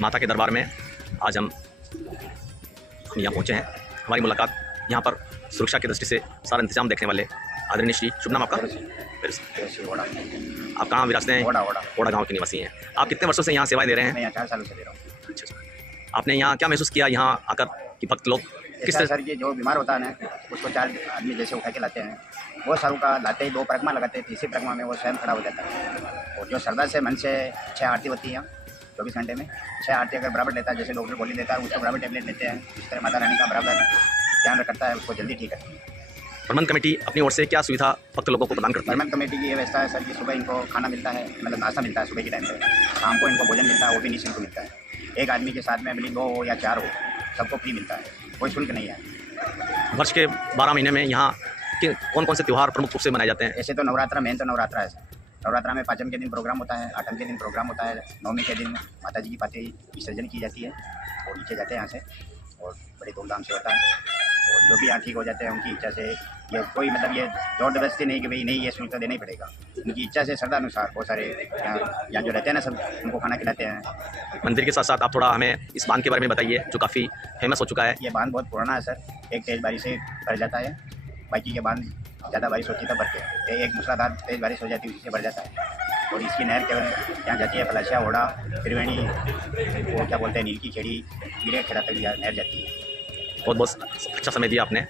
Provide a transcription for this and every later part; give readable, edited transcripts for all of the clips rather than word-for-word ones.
माता के दरबार में आज हम यहाँ पहुँचे हैं। हमारी मुलाकात यहाँ पर सुरक्षा की दृष्टि से सारा इंतजाम देखने वाले आदरणीय श्री, शुभ नाम आपका? आप कहाँ विरासते हैं? ओड़ा गाँव के निवासी हैं। आप कितने वर्षों से यहाँ सेवाएं दे रहे हैं? मैं यहाँ 4 सालों से दे रहा हूँ। अच्छा, आपने यहाँ क्या महसूस किया यहाँ आकर कि भक्त लोग किस तरह? सर, ये जो बीमार होता है ना, उसको 4 आदमी जैसे उठा के लाते हैं, वो सारों का लाते ही 2 परिक्रमा लगाते हैं, तीसरी परिक्रमा में वो स्वयं खड़ा हो जाता है। और जो श्रद्धा से मन से 6 आरती होती है 24 घंटे में, 6 आरती अगर बराबर लेता है, जैसे डॉक्टर गोली देता है उसको बराबर टेबलेट लेते हैं, इस तरह माता रानी का बराबर ध्यान रखता है, उसको जल्दी ठीक करती है। प्रबंध कमेटी अपनी ओर से क्या सुविधा भक्त लोगों को प्रदान करती है? प्रबंध कमेटी की ये व्यवस्था है सर कि सुबह इनको खाना मिलता है, मतलब नाश्ता मिलता है सुबह के टाइम पे, शाम को इनको भोजन मिलता है, वो भी निःशुल्क मिलता है। एक आदमी के साथ में भले 2 हो या 4 हो, सबको फ्री मिलता है, कोई शुल्क नहीं है। वर्ष के 12 महीने में यहाँ के कौन कौन से त्यौहार प्रमुख रूप से मनाए जाते हैं? ऐसे तो नवरात्रा, मेन तो नवरात्रा है सर। नवरात्रा में 5म के दिन प्रोग्राम होता है, 8म के दिन प्रोग्राम होता है, 9वीं के दिन माता जी की पाते विसर्जन की जाती है और नीचे जाते हैं यहाँ से, और बड़ी धूमधाम से होता है। और जो भी यहाँ ठीक हो जाते हैं उनकी इच्छा से, ये कोई मतलब ये जोर जबरदस्ती नहीं कि भाई नहीं ये शुल्क तो देना ही पड़ेगा, उनकी इच्छा से श्रद्धा अनुसार बहुत सारे यहाँ जो रहते हैं ना सब उनको खाना खिलाते हैं। मंदिर के साथ साथ आप थोड़ा हमें इस बांध के बारे में बताइए जो काफ़ी फेमस हो चुका है। ये बांध बहुत पुराना है सर, एक तेज़ बारिश से भर जाता है, बाकी के बांध ज़्यादा बारिश होती है तब भरते हैं, एक मूसलाधार तेज़ बारिश हो जाती है उसी से भर जाता है। और इसकी नहर केवल यहाँ जाती है पलाशिया, ओड़ा, त्रिवेणी, वो क्या बोलते हैं नील की खेड़ी, गिरे खेड़ा तक नहर जाती है। बहुत बहुत अच्छा समय दिया आपने।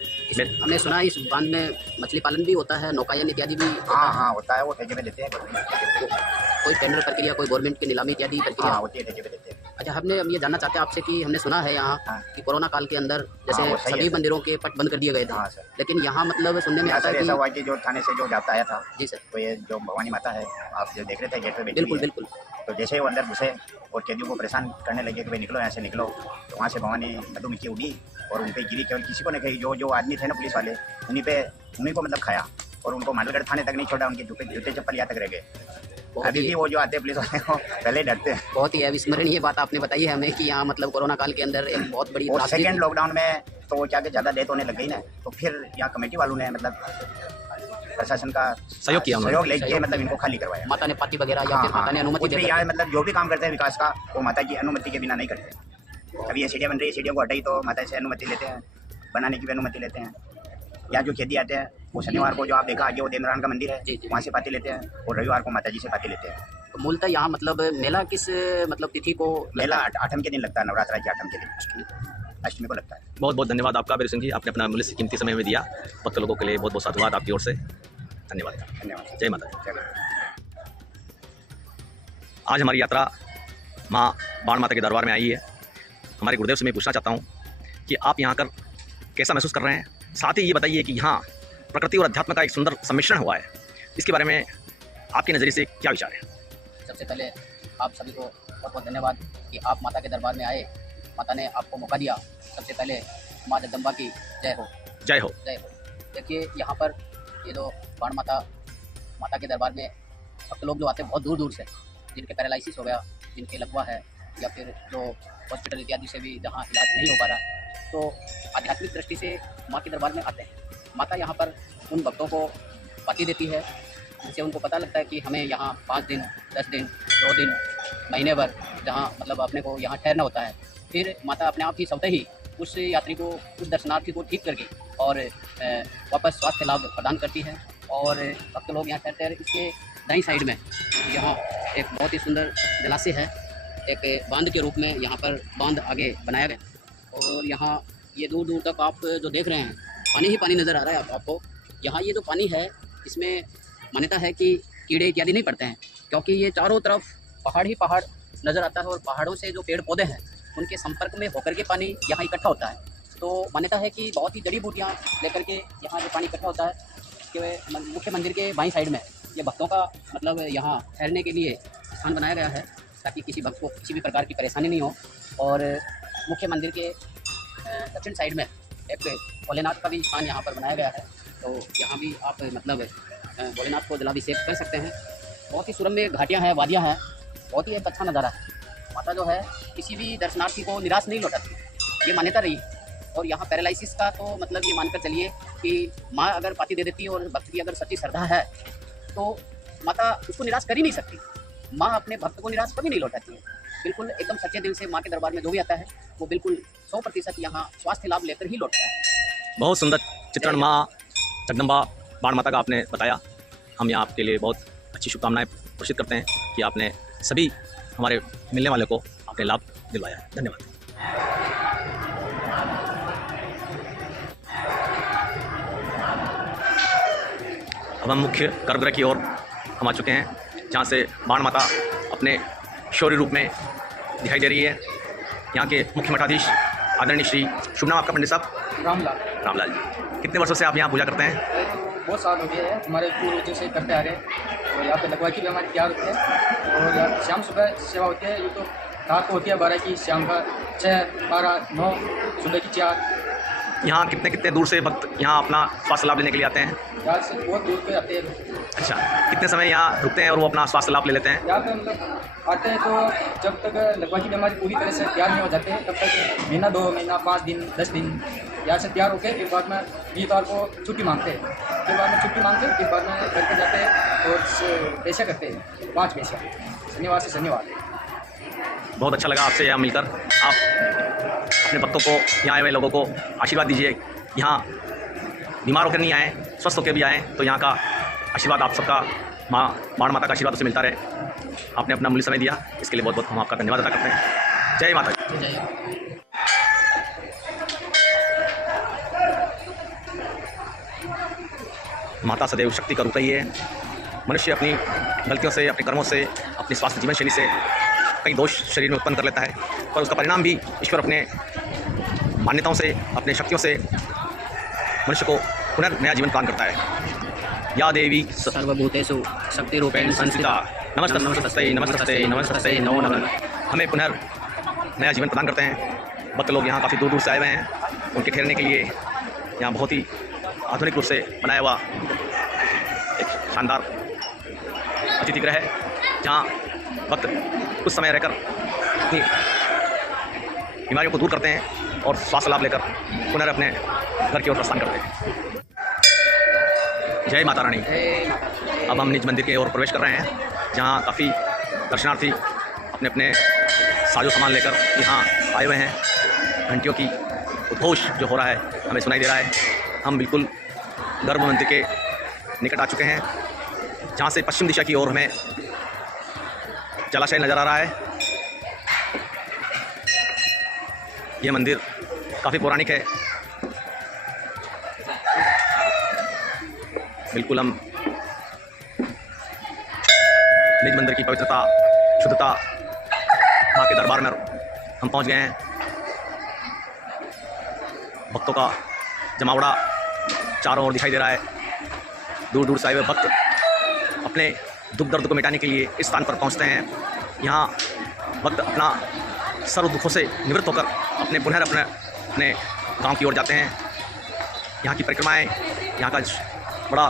हमने सुना इस बांध में मछली पालन भी होता है, नौकायन इत्यादि भी हाँ होता है, वो ठेके पे देते हैं। कोई टेंडर प्रक्रिया, कोई गवर्नमेंट की नीलामी इत्यादि प्रक्रिया होती है, ठेके पे देते हैं। अच्छा, हमने ये जानना चाहते हैं आपसे कि हमने सुना है यहाँ कि कोरोना काल के अंदर जैसे सभी मंदिरों के पट बंद कर दिए गए थे, लेकिन यहाँ मतलब सुनने में आता है कि ऐसा हुआ कि जो थाने से जो जाता आया था जी सर, तो ये जो भवानी माता है आप जो देख रहे थे गेट पे बैठी बिल्कुल हुई है, बिल्कुल, तो जैसे ही वो अंदर घुसे और कैदियों को परेशान करने लगे कि भाई निकलो यहाँ से निकलो, तो वहाँ से भवानी मधुमक्खी उड़ी और उन पर गिरी, केवल किसी को नहीं खाई। जो आदमी थे ना पुलिस वाले, उन्हीं को मतलब खाया और उनको मांडलगढ़ थाने तक नहीं छोड़ा, उनके जूते चप्पल यहाँ तक रह गए। अभी भी वो जो आते हैं पुलिस वाले को पहले डरते हैं। बहुत ही अविस्मरणीय बात आपने बताई है हमें कि यहाँ मतलब कोरोना काल के अंदर एक बहुत बड़ी और सेकेंड लॉकडाउन में तो वो क्या कि ज़्यादा डेथ होने लग गई ना, तो फिर यहाँ कमेटी वालों ने मतलब प्रशासन का सहयोग लेके मतलब इनको खाली करवाया। माता ने पाती वगैरह या फिर माता ने अनुमति दी? यहाँ मतलब जो भी काम करते हैं विकास का, वो माता की अनुमति के बिना नहीं करते। अभी ये सीढ़ियाँ बन रही है, सीढ़ियों को हटाई तो माता से अनुमति लेते हैं, बनाने की भी अनुमति लेते हैं। यहाँ जो खेती आते हैं वो शनिवार को जो आप देखा आगे वो देवनारायण का मंदिर है, वहाँ से पाती लेते हैं, और रविवार को माता जी से पाती लेते हैं। तो मूलतः यहाँ मतलब मेला किस मतलब तिथि को? मेला 8म के दिन लगता है, नवरात्रा के 8म के दिन, अष्टमी को लगता है। बहुत बहुत धन्यवाद आपका वीर सिंह जी, आपने अपना अमूल्य कीमती समय में दिया। भक्त लोगों के लिए बहुत बहुत साधुवाद आपकी ओर से। धन्यवाद। जय माता दी। आज हमारी यात्रा माँ बाण माता के दरबार में आई है। हमारे गुरुदेव से मैं पूछना चाहता हूँ कि आप यहाँ आकर कैसा महसूस कर रहे हैं। साथ ही ये बताइए कि यहाँ प्रकृति और अध्यात्म का एक सुंदर सम्मिश्रण हुआ है, इसके बारे में आपके नज़रिए से क्या विचार है? सबसे पहले आप सभी को बहुत बहुत धन्यवाद कि आप माता के दरबार में आए, माता ने आपको मौका दिया। सबसे पहले माँ जगदम्बा की जय हो, जय हो, जय हो। देखिए यहाँ पर ये जो बाण माता के दरबार में भक्त लोग जो आते हैं बहुत दूर दूर से, जिनके पैरालिसिस हो गया, जिनके लकवा है, या फिर जो हॉस्पिटल इत्यादि से भी जहाँ इलाज नहीं हो पा रहा, तो आध्यात्मिक दृष्टि से माँ के दरबार में आते हैं। माता यहाँ पर उन भक्तों को पाती देती है, जिससे उनको पता लगता है कि हमें यहाँ 5 दिन, 10 दिन, 2 दिन, महीने भर जहाँ मतलब अपने को यहाँ ठहरना होता है। फिर माता अपने आप ही स्वतः ही उस यात्री को, उस दर्शनार्थी को ठीक करके और वापस स्वास्थ्य लाभ प्रदान करती है। और भक्त लोग यहाँ ठहरते हैं। इसके दाईं साइड में यहाँ एक बहुत ही सुंदर जलाशय है, एक बांध के रूप में यहाँ पर बांध आगे बनाया गया, और यहाँ ये दूर दूर तक आप जो देख रहे हैं पानी ही पानी नज़र आ रहा है आपको। यहाँ ये जो पानी है इसमें मान्यता है कि कीड़े इत्यादि नहीं पड़ते हैं, क्योंकि ये चारों तरफ पहाड़ ही पहाड़ नज़र आता है, और पहाड़ों से जो पेड़ पौधे हैं उनके संपर्क में होकर के पानी यहाँ इकट्ठा होता है। तो मान्यता है कि बहुत ही जड़ी बूटियाँ लेकर के यहाँ जो पानी इकट्ठा होता है, कि मुख्य मंदिर के बाईं साइड में ये भक्तों का मतलब यहाँ ठहरने के लिए स्थान बनाया गया है, ताकि किसी भक्त को किसी भी प्रकार की परेशानी नहीं हो। और मुख्य मंदिर के दक्षिण साइड में एक भोलेनाथ का भी स्थान यहाँ पर बनाया गया है, तो यहाँ भी आप मतलब भोलेनाथ को जलाभिषेक कर सकते हैं। बहुत ही सुरम्य घाटियाँ हैं, वादियाँ हैं, बहुत ही एक अच्छा नज़ारा है। माता जो है किसी भी दर्शनार्थी को निराश नहीं लौटाती, ये मान्यता रही। और यहाँ पैरालिसिस का तो मतलब ये मानकर चलिए कि माँ अगर पाती दे देती है और भक्त की अगर सच्ची श्रद्धा है तो माता उसको निराश कर ही नहीं सकती। माँ अपने भक्त को निराश कभी नहीं लौटाती है। बिल्कुल एकदम सच्चे दिल से माँ के दरबार में जो भी आता है वो बिल्कुल 100% यहाँ स्वास्थ्य लाभ लेकर ही लौटता है। बहुत सुंदर चित्रण माँ जगदम्बा बाण माता का आपने बताया। हम यहाँ आपके लिए बहुत अच्छी शुभकामनाएं घोषित करते हैं कि आपने सभी हमारे मिलने वाले को आपने लाभ दिलवाया है। धन्यवाद। अब हम मुख्य गर्भगृह की ओर हम आ चुके हैं, जहाँ से बाण माता अपने शौर्य रूप में दिखाई दे रही है। यहाँ के मुख्य मठाधीश आदरणीय श्री, शुभ नाम आपका पंडित साहब? रामलाल जी। कितने वर्षों से आप यहाँ पूजा करते हैं? बहुत साल हो गए हैं, हमारे पूर्वजों से करते आ रहे हैं। और यहाँ पे लगवा की भी हमारी तैयार होती है और यहाँ शाम सुबह सेवा होती है। ये तो रात को होती है 12 की, शाम का 6, 12, 9, सुबह की 4। यहाँ कितने दूर से भक्त यहाँ अपना स्वास्थ्य लाभ लेने के लिए आते हैं? यहाँ से बहुत दूर पे आते हैं। अच्छा, कितने समय यहाँ रुकते हैं और वो अपना स्वास्थ्य लाभ ले लेते हैं? यहाँ पे मतलब आते हैं तो जब तक लगवा की बीमारी पूरी तरह से तैयार नहीं हो जाते हैं तब तक महीना, 2 महीना, 5 दिन, 10 दिन यहाँ से तैयार होकर फिर बाद में 20 को छुट्टी मांगते हैं। फिर बाद में छुट्टी मांगते हैं, फिर बाद में घर पे जाते हैं और पैसे करते हैं 5 पैसे शनिवार से शनिवार। बहुत अच्छा लगा आपसे यहाँ मिलकर। आप अपने भक्तों को, यहाँ आए हुए लोगों को आशीर्वाद दीजिए। यहाँ बीमार होकर नहीं आए, स्वस्थ होकर भी आए, तो यहाँ का आशीर्वाद आप सबका, माँ बाण माता का आशीर्वाद उसे मिलता रहे। आपने अपना मूल्य समय दिया, इसके लिए बहुत बहुत हम आपका धन्यवाद अदा करते हैं। जय माता दी। जय। माता सदैव शक्ति का रूप रही है। मनुष्य अपनी गलतियों से, अपने कर्मों से, अपनी स्वास्थ्य जीवन शैली से कई दोष शरीर में उत्पन्न कर लेता है, पर उसका परिणाम भी ईश्वर अपने मान्यताओं से, अपने शक्तियों से मनुष्य को पुनर्नया जीवन प्रदान करता है। या देवी सर्वभूतेषु शक्ति रूपेण संस्थिता नमस्तस्यै नमस्तस्यै नमस्तस्यै नमो नमः। हमें पुनर्नया जीवन प्रदान करते हैं। भक्त लोग यहाँ काफ़ी दूर दूर से आए हुए हैं। उनके ठहरने के लिए यहाँ बहुत ही आधुनिक रूप से बनाया हुआ एक शानदार अतिथि गृह है, जहाँ भक्त कुछ समय रहकर अपनी बीमारियों को दूर करते हैं और स्वास्थ्य लाभ लेकर पुनः अपने घर की ओर प्रस्थान करते हैं। जय माता रानी। अब हम निज मंदिर की ओर प्रवेश कर रहे हैं, जहाँ काफ़ी दर्शनार्थी अपने अपने साजो सामान लेकर यहाँ आए हुए हैं। घंटियों की उद्घोष जो हो रहा है हमें सुनाई दे रहा है। हम बिल्कुल गर्भ मंदिर के निकट आ चुके हैं, जहाँ से पश्चिम दिशा की ओर हमें जलाशय नज़र आ रहा है। ये मंदिर काफ़ी पौराणिक है। बिल्कुल हम निज मंदिर की पवित्रता, शुद्धता, माँ के दरबार में हम पहुँच गए हैं। भक्तों का जमावड़ा चारों ओर दिखाई दे रहा है। दूर दूर से आए हुए भक्त अपने दुख दर्द को मिटाने के लिए इस स्थान पर पहुंचते हैं। यहाँ भक्त अपना सर्व दुखों से निवृत्त होकर अपने गांव की ओर जाते हैं। यहाँ की परिक्रमाएं यहाँ का बड़ा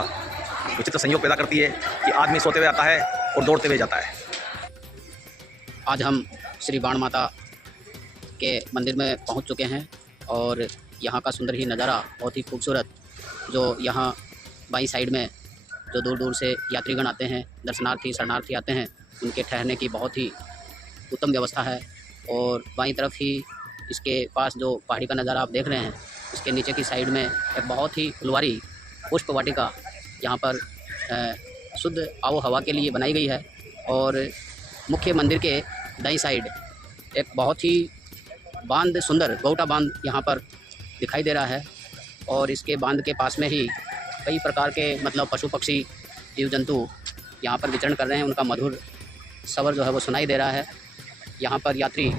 विचित्र संयोग पैदा करती है कि आदमी सोते हुए आता है और दौड़ते हुए जाता है। आज हम श्री बाण माता के मंदिर में पहुंच चुके हैं और यहाँ का सुंदर ही नज़ारा बहुत ही खूबसूरत, जो यहाँ बाईं साइड में जो दूर दूर से यात्रीगण आते हैं, दर्शनार्थी, शरणार्थी आते हैं, उनके ठहरने की बहुत ही उत्तम व्यवस्था है। और बाईं तरफ ही इसके पास जो पहाड़ी का नज़ारा आप देख रहे हैं, इसके नीचे की साइड में एक बहुत ही फुलवारी पुष्प वाटिका यहाँ पर शुद्ध आबो हवा के लिए बनाई गई है। और मुख्य मंदिर के दाईं साइड एक बहुत ही बांध, सुंदर गौटा बांध यहाँ पर दिखाई दे रहा है। और इसके बांध के पास में ही कई प्रकार के मतलब पशु पक्षी, जीव जंतु यहाँ पर विचरण कर रहे हैं। उनका मधुर स्वर जो है वो सुनाई दे रहा है। यहाँ पर यात्री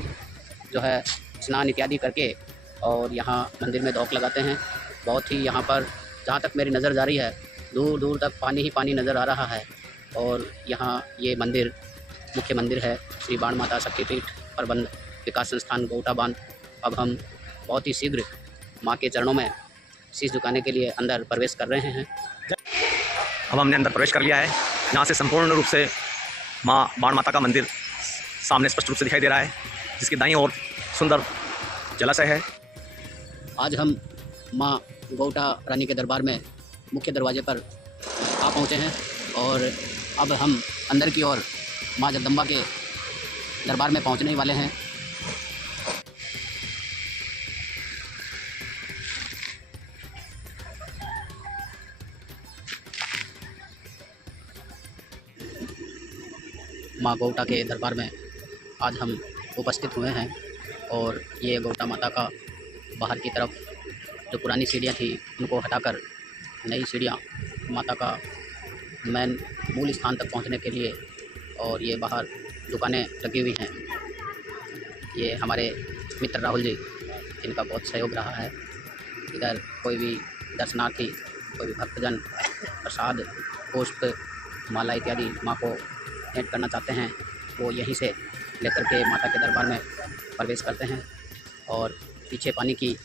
जो है स्नान इत्यादि करके और यहाँ मंदिर में दौक लगाते हैं। बहुत ही यहाँ पर जहाँ तक मेरी नज़र जा रही है, दूर दूर तक पानी ही पानी नज़र आ रहा है। और यहाँ ये मंदिर मुख्य मंदिर है श्री बाण माता शक्तिपीठ प्रबंध विकास संस्थान गौटा बांध। अब हम बहुत ही शीघ्र माँ के चरणों में शीश झुकाने के लिए अंदर प्रवेश कर रहे हैं। अब हमने अंदर प्रवेश कर लिया है, जहाँ से संपूर्ण रूप से माँ बाण माता का मंदिर सामने स्पष्ट रूप से दिखाई दे रहा है, जिसकी दाईं ओर सुंदर जलाशय है। आज हम माँ गौटा रानी के दरबार में मुख्य दरवाजे पर आ पहुँचे हैं और अब हम अंदर की ओर माँ जगदम्बा के दरबार में पहुंचने ही वाले हैं। माँ गौटा के दरबार में आज हम उपस्थित हुए हैं और ये गौटा माता का बाहर की तरफ जो पुरानी सीढ़ियाँ थी उनको हटाकर नई सीढ़ियाँ माता का मेन मूल स्थान तक पहुंचने के लिए, और ये बाहर दुकानें लगी हुई हैं। ये हमारे मित्र राहुल जी, इनका बहुत सहयोग रहा है। इधर कोई भी दर्शनार्थी, कोई भी भक्तजन प्रसाद, पुष्प, माला इत्यादि माँ को भेंट करना चाहते हैं, वो यहीं से लेकर के माता के दरबार में प्रवेश करते हैं। और पीछे पानी की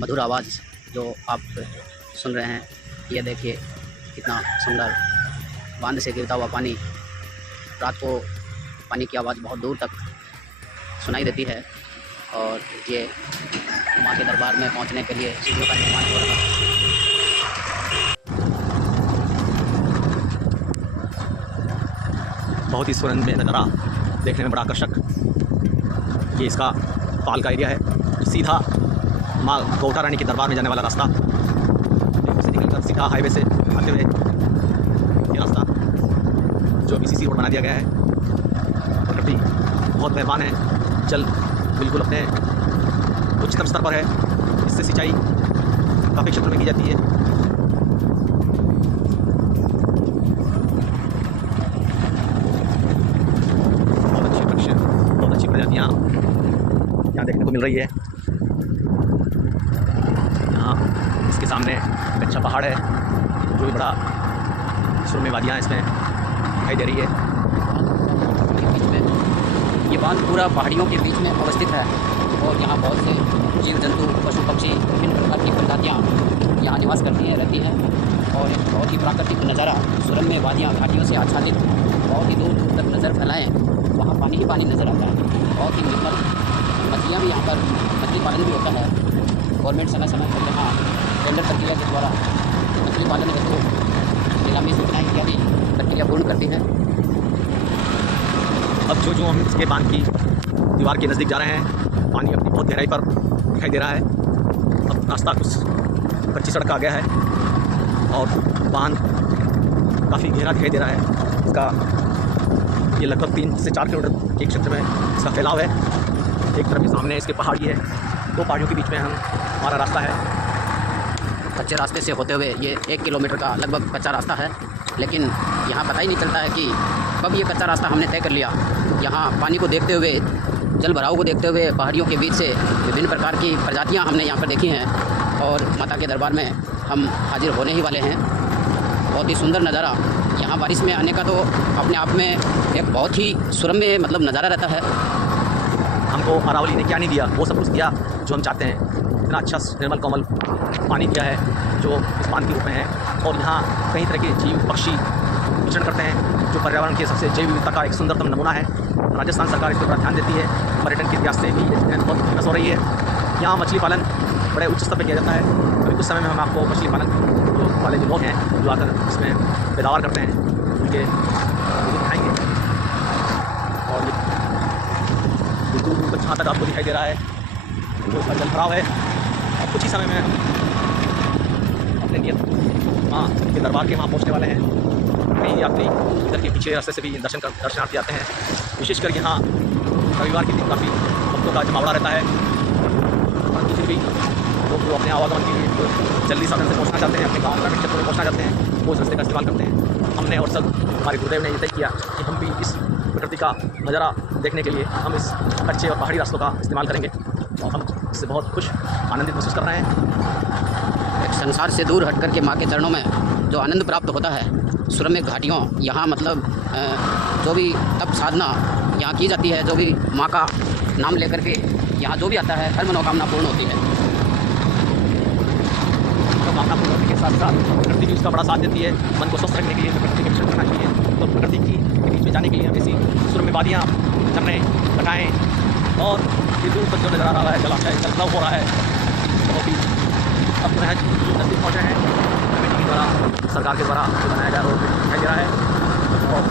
मधुर आवाज़ जो आप सुन रहे हैं, ये देखिए कितना सुंदर बांध से गिरता हुआ पानी। रात को पानी की आवाज़ बहुत दूर तक सुनाई देती है। और ये माँ के दरबार में पहुँचने के लिए सीढ़ियों का निर्माण हो रहा है। बहुत ही सुरंग नज़ारा, देखने में बड़ा आकर्षक। ये इसका पाल का एरिया है। सीधा माँ गौटा रानी के दरबार में जाने वाला रास्ता, से निकलकर सीधा हाईवे से आते हुए ये रास्ता जो BCC रोड बना दिया गया है। प्रकृति बहुत मेहरबान है। जल बिल्कुल अपने उच्चतम स्तर पर है। इससे सिंचाई काफ़ी क्षेत्रों में की जाती है। बहुत अच्छे वृक्ष, बहुत अच्छी प्रजातियाँ यहाँ देखने को मिल रही है। यहाँ इसके सामने एक अच्छा पहाड़ है जो भी बड़ा सुरम्य वादियाँ इसमें दिखाई दे रही है। बीच में ये बांध पूरा पहाड़ियों के बीच में अवस्थित है और यहाँ बहुत से जीव जंतु, पशु पक्षी, विभिन्न प्रकार की प्रजातियाँ यहाँ निवास करती हैं, रहती हैं। और एक बहुत ही प्राकृतिक नज़ारा, सुरम्य वादियाँ घाटियों से आच्छादित, बहुत ही दूर दूर तक नज़र फैलाएँ, वहाँ पानी ही पानी नज़र आता है। बहुत ही निर्मल मछलियाँ भी यहाँ पर, मछली पालन भी होता है। गवर्नमेंट समय समय पर यहाँ टेंडर प्रक्रिया के द्वारा मछली पालन हेतु नीलामी सूचनाएँ इत्यादि प्रक्रिया पूर्ण करती है। अब जो हम इसके बांध की दीवार के नज़दीक जा रहे हैं, पानी अपनी बहुत गहराई पर दिखाई दे रहा है। अब रास्ता कुछ कच्ची सड़क आ गया है और बांध काफ़ी गहरा दिखाई दे रहा है। इसका ये लगभग 3 से 4 किलोमीटर के क्षेत्र में इसका फैलाव है। एक तरफ के सामने इसके पहाड़ी है, 2 पहाड़ियों के बीच में हमारा रास्ता है। कच्चे रास्ते से होते हुए ये 1 किलोमीटर का लगभग कच्चा रास्ता है, लेकिन यहाँ पता ही नहीं चलता है कि कब ये कच्चा रास्ता हमने तय कर लिया। यहाँ पानी को देखते हुए, जल भराव को देखते हुए, पहाड़ियों के बीच से विभिन्न प्रकार की प्रजातियाँ हमने यहाँ पर देखी हैं और माता के दरबार में हम हाजिर होने ही वाले हैं। बहुत ही सुंदर नज़ारा। यहाँ बारिश में आने का तो अपने आप में एक बहुत ही सुरम्य नज़ारा रहता है। हमको अरावली ने क्या नहीं दिया, वो सब कुछ दिया जो हम चाहते हैं। इतना अच्छा निर्मल कोमल पानी दिया है जो इस बांध के रूप में है। और यहाँ कई तरह के जीव पक्षी विचरण करते हैं, जो पर्यावरण के सबसे जैव विविधता का एक सुंदरतम नमूना है। राजस्थान सरकार इस पर बड़ा ध्यान देती है। पर्यटन के इतिहास से भी ये बहुत फेमस हो रही है। यहाँ मछली पालन बड़े उच्च स्तर पर किया जाता है। अभी कुछ समय में हम आपको मछली पालन जो वाले जो लोग हैं जो आकर इसमें पैदावार करते हैं उनके दिखाएँगे। और दूर दूर तक जहाँ तक आपको दिखाई दे रहा है जो इसका जल भराव है। और कुछ ही समय में अपने नियत माँ के दरबार के वहाँ पहुँचने वाले हैं। कई यात्री इधर के पीछे रास्ते से भी दर्शनार्थी आते हैं। विशेषकर यहाँ रविवार के दिन काफ़ी भक्तों का जमावड़ा रहता है। परंतु फिर भी लोग जो अपने आवागमन के लिए जल्दी साधन से पहुँचना चाहते हैं, अपने गाँव ग्रामीण क्षेत्रों में पहुँचना चाहते हैं, वो इस रास्ते का इस्तेमाल करते हैं। हमने और सब हमारे गुरुदेव ने ये तय किया कि हम भी इस प्रकृति का नज़ारा देखने के लिए हम इस कच्चे और पहाड़ी रास्तों का इस्तेमाल करेंगे। और हम इससे बहुत खुश, आनंदित महसूस कर रहे हैं। एक संसार से दूर हट कर के माँ के चरणों में जो आनंद प्राप्त होता है, सुरम्य घाटियों, यहाँ जो भी तप साधना यहाँ की जाती है, जो भी माँ का नाम लेकर के यहाँ जो भी आता है, हर मनोकामना पूर्ण होती है। मनोकामना पूर्ण होने के साथ साथ प्रकृति भी उसका बड़ा साथ देती है। मन को स्वस्थ रखने के लिए प्रकृति के विचरण करना चाहिए। तो प्रकृति के बीच में जाने के लिए हम ऐसी सुरम्य वादियाँ, झरने, घटाएँ और ये दूर तक जो नज़र आ रहा है, जलाशय जलभराव हो रहा है, बहुत ही अब पुनः नज़दीक पहुँचे हैं। कमेटी के द्वारा, सरकार के द्वारा जो बनाया गया रोड दिखाई दे रहा है और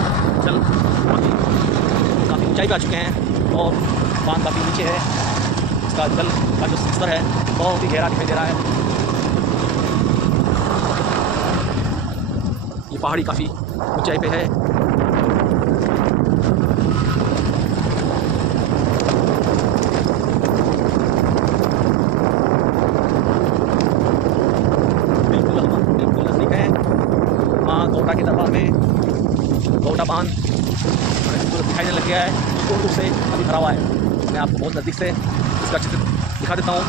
जल बहुत ही काफ़ी ऊंचाई पे आ चुके हैं और बांध काफ़ी नीचे है। इसका जल का जो स्तर है बहुत ही गहरा दिखाई दे रहा है। ये पहाड़ी काफ़ी ऊंचाई पे है। बिल्कुल नज़दीक है माँ गौटा के दरबार में। गौटा बांध दिखाई देने लग गया है, दूर दूर से अभी भरा हुआ है। मैं आपको बहुत नज़दीक से इसका चित्र दिखा देता हूँ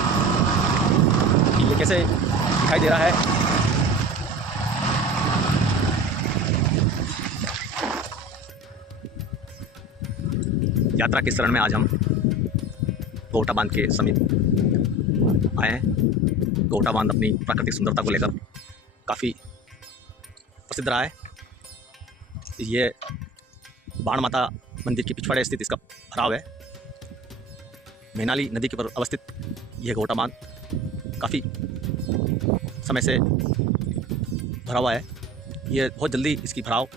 कि ये कैसे दिखाई दे रहा है। यात्रा के चरण में आज हम गौटा बांध के समीप आए हैं। गौटा बांध अपनी प्राकृतिक सुंदरता को लेकर काफ़ी प्रसिद्ध रहा है। ये बाण माता मंदिर के पिछवाड़े स्थित इसका भराव है। मैनाली नदी के ऊपर अवस्थित यह गौटा बांध काफ़ी समय से भरा हुआ है। ये बहुत जल्दी इसकी भराव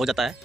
हो जाता है।